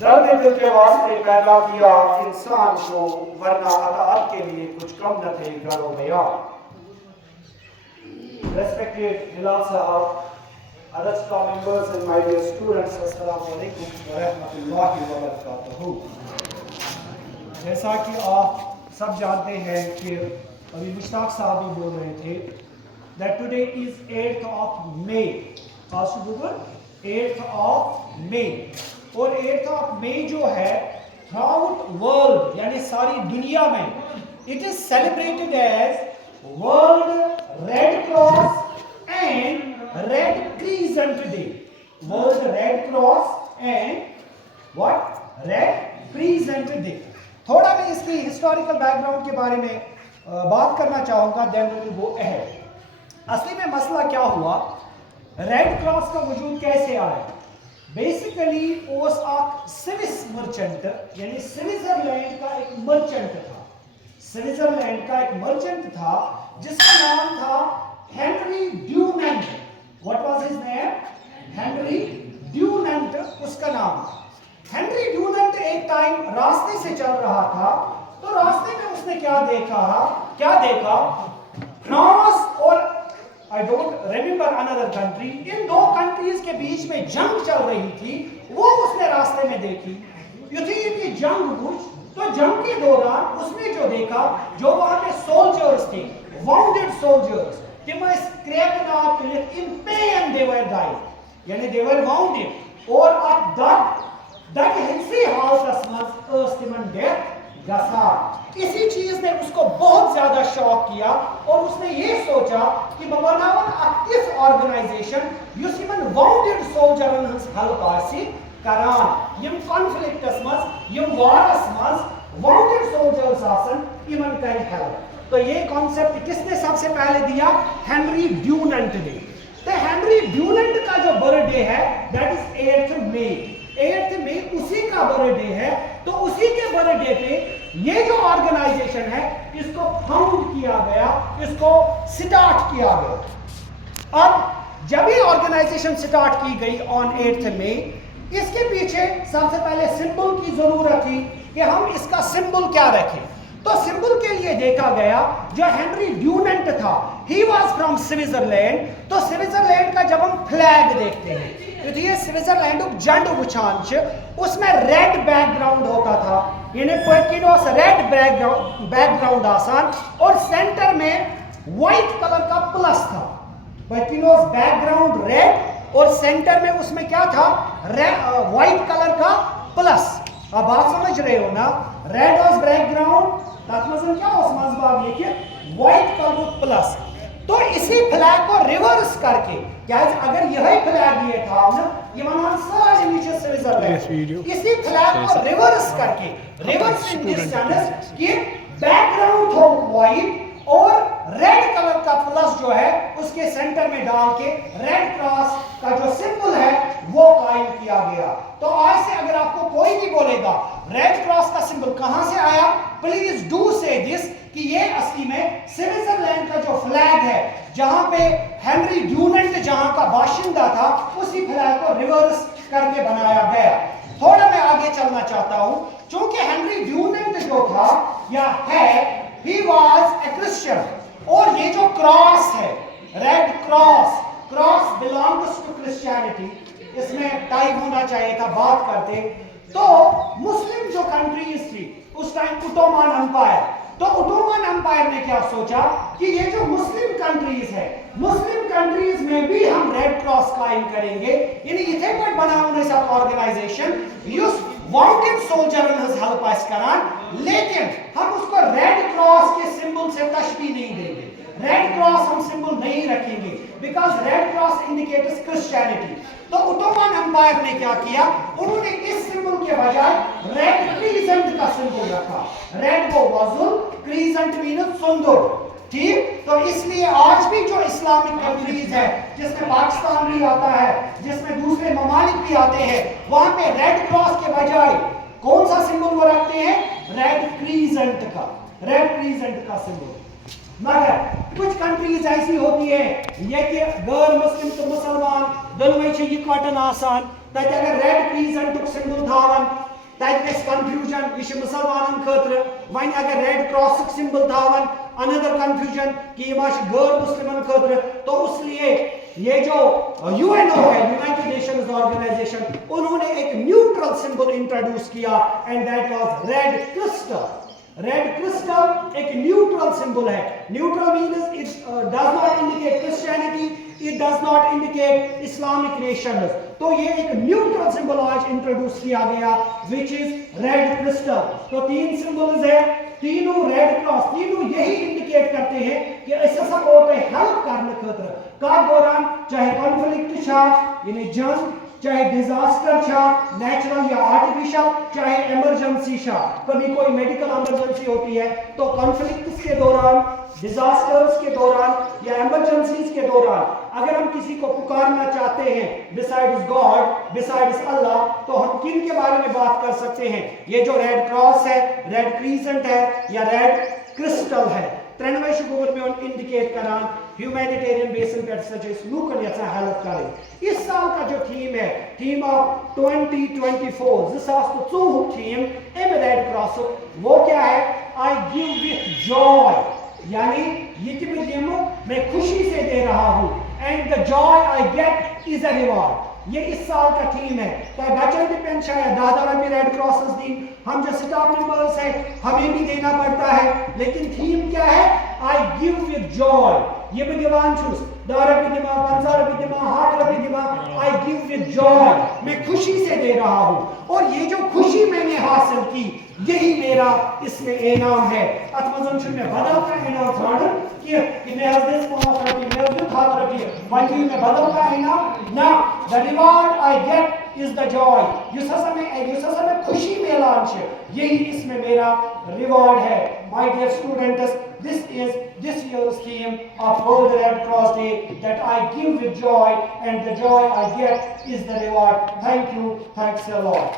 दर्द दिल के वास्ते पैदा किया इंसान को, वरना अताअत के लिए कुछ कम न थे गलो बयां। Respected Hilal Sahab, other staff members and my dear students, Assalamu alaikum wa rahmatullahi wa barakatuhu। जैसा कि आप सब जानते हैं कि अभी मुश्ताक साहब भी बोल रहे थे that today is 8th of May, possible 8th of May, और 8th of May जो है throughout world यानी सारी दुनिया में it is celebrated as World Red Cross and Red Crescent Day. World Red Cross and what? Red Crescent Day. थोड़ा मैं इसकी हिस्टोरिकल बैकग्राउंड के बारे में बात करना चाहूँगा, then we will go ahead. असली में मसला क्या हुआ, रेड क्रॉस का वजूद कैसे आया? बेसिकली ओस स्विस मर्चेंट यानी स्विट्जरलैंड का एक मर्चेंट था, स्विट्जरलैंड का एक मर्चेंट था जिसका नाम था Henry Dunant. What was his name? Henry Dunant उसका नाम था। हेनरी ड्यूनेंट एक टाइम रास्ते से चल रहा था, तो रास्ते में उसने क्या देखा फ्रांस और I don't remember another country, इन दो कंट्रीज के बीच में जंग चल रही थी, वो उसने रास्ते में देखी। युद्ध जंग हुई, तो जंग के दौरान उसने जो देखा, जो वहां पे सोल्जर्स थे, bounded soldiers, they were scraped up in pain, they were dying, यानी they were wounded, और अब that हिंसी हालत में अस्तिमन डेथ गसा। इसी चीज ने उसको बहुत ज्यादा शॉक किया और उसने ये सोचा कि बनावन इस ऑर्गेनाइजेशन युस यमन वाउंडेड सोल्जरन हंस हेल्प आसी करान, यम कॉन्फ्लिक्टस मस यम वारस मस वाउंडेड सोल्जर्स आसन यमन कर हेल्प। तो ये कॉन्सेप्ट किसने सबसे पहले दिया? हेनरी ड्यूनेंट ने। तो हेनरी ड्यूनेंट का जो बर्थडे है that is 8th May, 8th मई उसी का बर्थडे है। तो उसी के बर्थडे पे ये जो ऑर्गेनाइजेशन है इसको फाउंड किया गया, इसको स्टार्ट किया गया। अब जब ये ऑर्गेनाइजेशन स्टार्ट की गई ऑन 8th मई, इसके पीछे सबसे पहले सिंबल की जरूरत थी कि हम इसका सिंबल क्या रखें। तो सिंबल के लिए देखा गया, जो हेनरी ड्यूनेंट था ही वाज फ्रॉम स्विट्जरलैंड, तो स्विट्जरलैंड का जब हम फ्लैग देखते हैं तो ये स्विट्जरलैंड झंड उछांच, उसमें रेड बैकग्राउंड होता था, यानी पैकिनोस रेड बैकग्राउंड आसान, और सेंटर में व्हाइट कलर का प्लस था। पैकिनोस बैकग्राउंड रेड और सेंटर में उसमें क्या था? व्हाइट कलर का प्लस। अब बात समझ रहे हो ना? रेड वाज बैकग्राउंड, तत्मसन क्या उस मजबाग लिखिए व्हाइट कलर प्लस। तो इसी फ्लैग को रिवर्स करके, क्या अगर यही फ्लैग ये था ना, ये माना सारे नीचे स्विट्जरलैंड, इसी फ्लैग को रिवर्स करके, रिवर्स इन दिस सेंस कि बैकग्राउंड हो व्हाइट और रेड कलर का प्लस जो है उसके सेंटर में डाल के रेड क्रॉस का जो सिंबल है वो कायम किया गया। तो आज से अगर आपको कोई भी बोलेगा रेड क्रॉस का सिंबल कहां से आया, प्लीज डू से दिस कि ये असली में स्विट्जरलैंड का जो फ्लैग है, जहां पे हेनरी ड्यूनेंट जहां का बाशिंदा था, उसी फ्लैग को रिवर्स करके बनाया गया। थोड़ा मैं आगे चलना चाहता हूं, क्योंकि हेनरी ड्यूनेंट जो था या है, he was a Christian, और ये जो क्रॉस है red cross, cross belongs to Christianity, इसमें टाइप होना चाहिए था बात करते। तो मुस्लिम जो कंट्रीज थी उस टाइम ओटोमन एम्पायर, तो ओटोमन एम्पायर ने क्या सोचा कि ये जो मुस्लिम कंट्रीज है, मुस्लिम कंट्रीज में भी हम रेड क्रॉस कायम करेंगे, यानी इथे पर बनाने सा organization use wounded soldier help us करान, लेकिन हम उसको रेड क्रॉस के सिंबल से तशबीह नहीं देंगे, रेड क्रॉस हम सिंबल नहीं रखेंगे, because red cross indicates Christianity. तो ओटोमन एम्पायर ने क्या किया, उन्होंने इस सिंबल के बजाय रेड क्रीसेंट का सिंबल रखा। रेड को वजुल, क्रीसेंट मीन्स सुंदर, ठीक। तो इसलिए आज भी जो इस्लामिक कंट्रीज है, जिसमें पाकिस्तान भी आता है, जिसमें दूसरे ममालिक भी आते हैं, वहां पे रेड क्रॉस के बजाय कौन सा सिंबल वो रखते हैं? रेड क्रीसेंट का, रेड क्रीसेंट का सिंबल। मगर कुछ कंट्रीज ऐसी होती है ये कि गैर मुस्लिम तो मुसलमान दोनों में इकवटन आसान, तक अगर रेड क्रीसेंट सिंबल थावन तक गस कंफ्यूजन यह मुसलमानन खतर वन अगर रेड क्रॉस सिंबल थावन अनदर कंफ्यूजन कि यह गैर मुस्लिमन खतर तो इसलिए ये जो यूएनओ है यूनाइटेड नेशंस ऑर्गेनाइजेशन उन्होंने एक न्यूट्रल सिंबल इंट्रोड्यूस किया and that was red crystal. Red crystal एक न्यूट्रल सिंबल है। Neutral means it does not indicate Christianity, it does not indicate Islamic Nations. तो ये एक न्यूट्रल सिंबल आज इंट्रोड्यूस किया गया विच इज रेड क्रिस्टल। तो 3 सिंबल्स है, तीनों रेड क्रॉस, तीनों यही इंडिकेट करते हैं कि ऐसा सब होते हेल्प करने खतर का दौरान चाहे कॉन्फ्लिक्ट छा यानी जंग, चाहे डिजास्टर छा नेचुरल या आर्टिफिशियल, चाहे इमरजेंसी छा कभी कोई मेडिकल इमरजेंसी होती है तो कॉन्फ्लिक्ट्स के दौरान, डिजास्टर्स के दौरान या इमरजेंसीज के दौरान अगर हम किसी को पुकारना चाहते हैं बिसाइड्स गॉड, बिसाइड्स अल्लाह, तो हम किन के बारे में बात कर सकते हैं? ये जो रेड क्रॉस है, रेड क्रीसेंट है या रेड क्रिस्टल है। 93 शुगुर में इंडिकेट करान ह्यूमैनिटेरियन बेसिन पे सजेस्ट लूकन यसा हेल्प करें। इस साल का जो थीम है, थीम ऑफ 2024 थीम एम रेड क्रॉस, वो क्या है? आई गिव विथ जॉय, यानी ये कि मैं खुशी से दे रहा हूं and the Joy I get is a reward. ये इस साल का थीम है। तो बचन भी पेंशन है 10,000 में रेड क्रॉसेस दी, हम जो स्टाफ मेंबर्स हैं हमें भी देना पड़ता है, लेकिन थीम क्या है? I give with Joy. ये भी दीवान छूस 10 रुपये दिमा, 15 रुपये दिमा, 8 रुपये दिमा, आई गिव विद जॉय, मैं खुशी से दे रहा हूं और ये जो खुशी मैंने हासिल की यही मेरा इसमें इनाम है। अतमजन में बदल का इनाम थाना कि मैं हजरत मोहम्मद रबी मैं हजरत था रबी वही में बदल का इनाम ना, the reward I get is the joy. युस में खुशी मिलान छे, यही इसमें मेरा रिवार्ड है। My dear students, this is this year's theme of World Red Cross Day, that I give with joy and the joy I get is the reward. Thank you, thanks a lot.